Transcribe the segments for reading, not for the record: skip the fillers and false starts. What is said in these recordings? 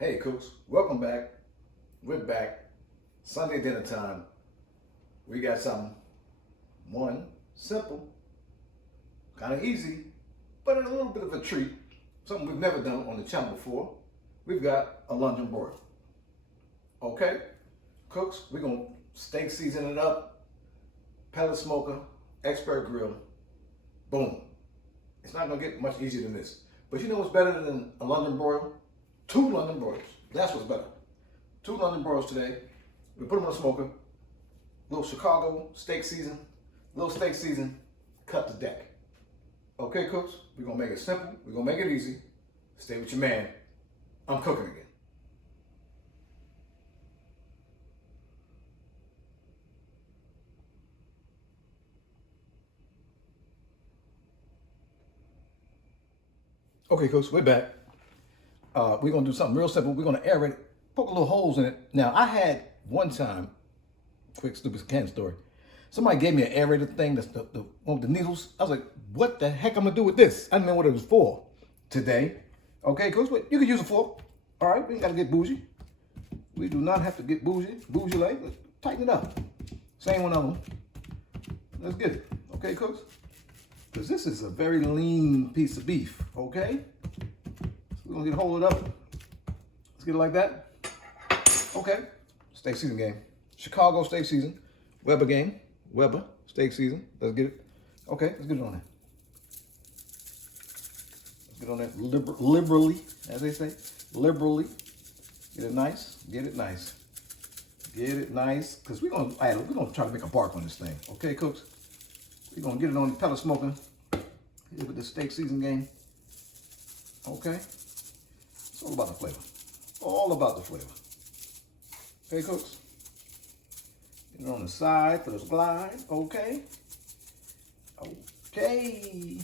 Hey Cooks, welcome back. We're back. Sunday dinner time. We got something, one, simple, kind of easy, but a little bit of a treat. Something we've never done on the channel before. We've got a London broil. Okay, Cooks, we're gonna steak season it up, pellet smoker, expert grill, boom. It's not gonna get much easier than this. But you know what's better than a London broil? 2 London broils. That's what's better. 2 London broils today. We put them on the smoker. Little Chicago steak season. Little steak season. Cut the deck. Okay, Cooks? We're gonna make it simple. We're gonna make it easy. Stay with your man. I'm cooking again. Okay, Cooks, we're back. We're gonna do something real simple. We're gonna aerate it, poke little holes in it. Now, I had one time, quick stupid can story. Somebody gave me an aerator thing, that's the one with the needles. I was like, what the heck I'm gonna do with this? I didn't know what it was for today. Okay, Cooks, but you can use it for. All right, we ain't gotta get bougie. We do not have to get bougie like. Let's tighten it up. Same one of them. Let's get it. Okay, Cooks? Because this is a very lean piece of beef, okay? We're gonna get a hold of it. Let's get it like that. Okay. Steak season game. Chicago steak season. Weber game. Weber steak season. Let's get it. Okay, let's get it on there. Let's get on there liberally, as they say. Liberally. Get it nice. Get it nice. Get it nice. Because we're gonna try to make a bark on this thing. Okay, Cooks? We're gonna get it on the pellet smoker. Here with the steak season game. Okay. It's all about the flavor. All about the flavor. Okay, Cooks? Get it on the side for the glide. Okay. Okay.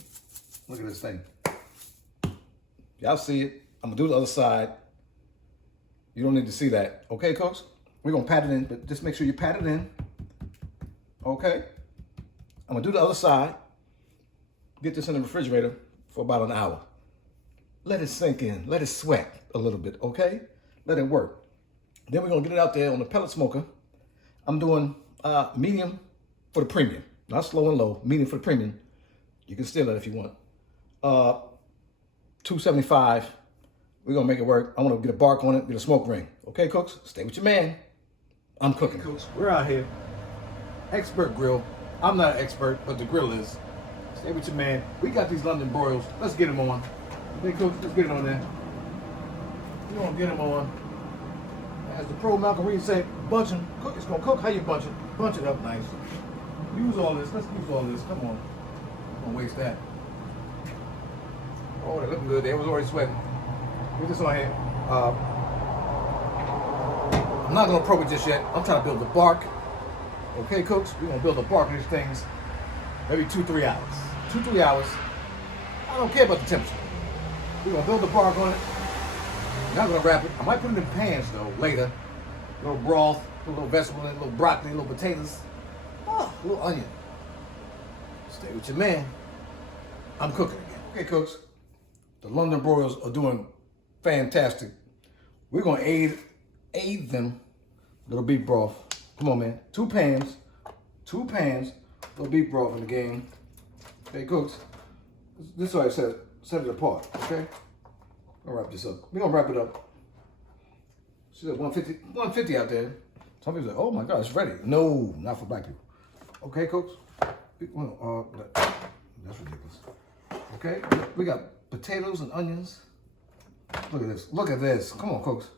Look at this thing. Y'all see it. I'm gonna do the other side. You don't need to see that. Okay, Cooks? We're gonna pat it in, but just make sure you pat it in. Okay? I'm gonna do the other side. Get this in the refrigerator for about an hour. Let it sink in. Let it sweat a little bit, okay? Let it work. Then we're gonna get it out there on the pellet smoker. I'm doing medium for the premium. Not slow and low, medium for the premium. You can steal it if you want. 275. We're gonna make it work. I wanna get a bark on it, get a smoke ring. Okay, Cooks? Stay with your man. I'm cooking. Cooks, we're out here. Expert grill. I'm not an expert, but the grill is. Stay with your man. We got these London broils. Let's get them on. Okay, Cooks, let's get it on there. We're gonna get them on. As the pro Malcolm Reed said, bunch them. Cook, it's gonna cook. How you bunch it? Bunch it up nice. Use all this. Let's use all this. Come on. Don't waste that. Oh, they're looking good. They was already sweating. Get this on here. I'm not gonna probe it just yet. I'm trying to build the bark. Okay, Cooks, we're gonna build a bark of these things maybe 2-3 hours. 2-3 hours. I don't care about the temperature. We're gonna build the bark on it. Not gonna wrap it. I might put it in pans though later. A little broth, a little vegetable, a little broccoli, a little potatoes. Oh, a little onion. Stay with your man. I'm cooking again. Okay, Cooks. The London broils are doing fantastic. We're gonna aid them. Little beef broth. Come on, man. 2 pans. 2 pans. Little beef broth in the game. Okay, Cooks. This is why I said set it apart. Okay. I'll wrap this up. We're gonna wrap it up. See that 150 out there. Some people say, oh my God, it's ready. No, not for black people. Okay, Cooks? Well, that's ridiculous. Okay, we got potatoes and onions. Look at this. Look at this. Come on, Cooks.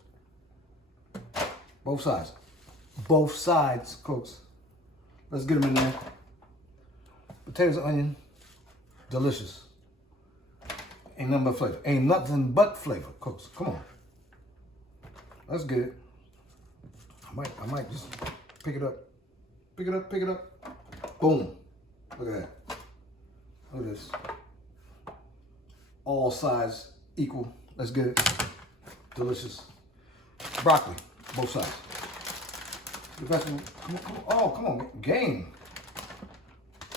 Both sides. Both sides, Cooks. Let's get them in there. Potatoes and onion. Delicious. Ain't nothing but flavor. Ain't nothing but flavor, Cooks. Come on. Let's get it. I might just pick it up. Pick it up, pick it up. Boom. Look at that. Look at this. All sides equal. Let's get it. Delicious. Broccoli, both sides. The vegetable. Come on, come on. Oh, come on. Game.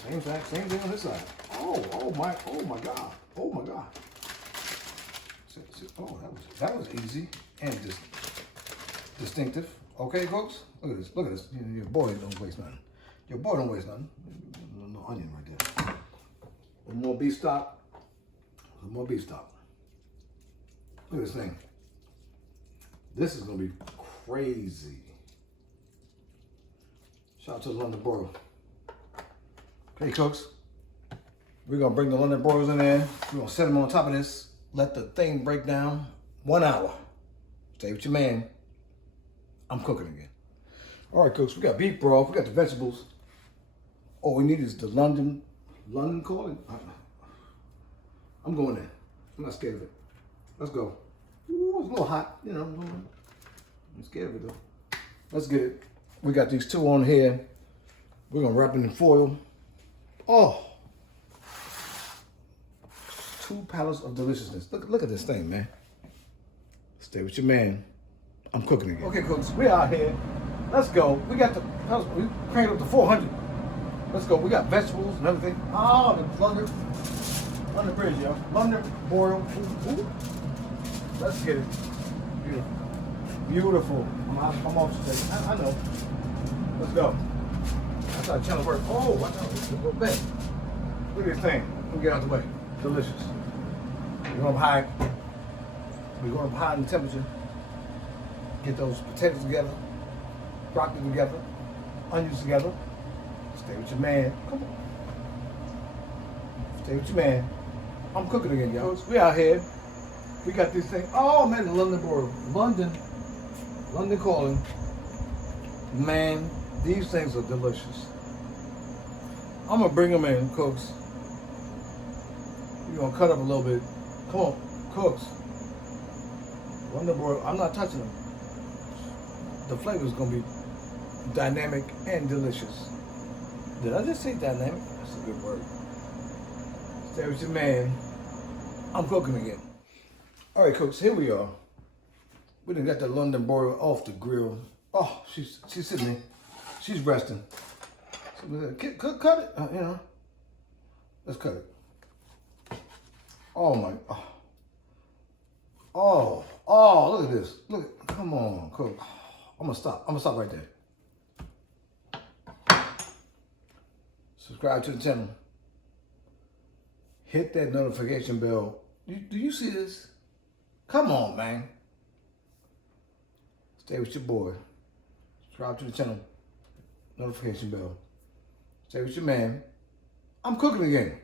Same thing on this side. Oh my God. Oh my God. Oh, that was easy. and distinctive. Okay, folks? Look at this. Look at this. Your boy don't waste nothing. Your boy don't waste nothing. No onion right there. One more beef stock. One more beef stock. Look at this thing. This is gonna be crazy. Shout out to the London Broil. Okay, cooks. We're gonna bring the London Broils in there. We're gonna set them on top of this. Let the thing break down. 1 hour. Stay with your man. I'm cooking again. All right, cooks. We got beef broth. We got the vegetables. All we need is the London calling. I'm going in. I'm not scared of it. Let's go. Ooh, it's a little hot, you know. I'm scared of it though. Let's get it. We got these two on here. We're gonna wrap it in foil. Oh, 2 pallets of deliciousness. Look at this thing, man. Stay with your man. I'm cooking again. Okay, cooks, we out here. Let's go. We got we cranked up to 400. Let's go. We got vegetables and everything. Oh, the London bridge, yo. London Broil. Ooh. Let's get it. Beautiful. Beautiful. I'm off today. I know. Let's go. That's how the channel works. Oh, watch out. It's a little bit. Look at this thing. Let me get out the way. Delicious. We're going up high. We're going up high in temperature. Get those potatoes together. Broccoli together. Onions together. Stay with your man. Come on. Stay with your man. I'm cooking again, y'all. We out here. We got these things. Oh man, the London Broil. London calling. Man, these things are delicious. I'm gonna bring them in, cooks. We're gonna cut up a little bit. Come on, cooks. London Broil. I'm not touching them. The flavor is gonna be dynamic and delicious. Did I just say dynamic? That's a good word. Stay with your man. I'm cooking again. All right, cooks, here we are. We done got the London Broil off the grill. Oh, she's sitting there. She's resting. So cut it, you know. Let's cut it. Oh my, oh, look at this. Look, come on, cook. I'm gonna stop right there. Subscribe to the channel. Hit that notification bell. Do you see this? Come on, man. Stay with your boy. Subscribe to the channel. Notification bell. Stay with your man. I'm cooking again.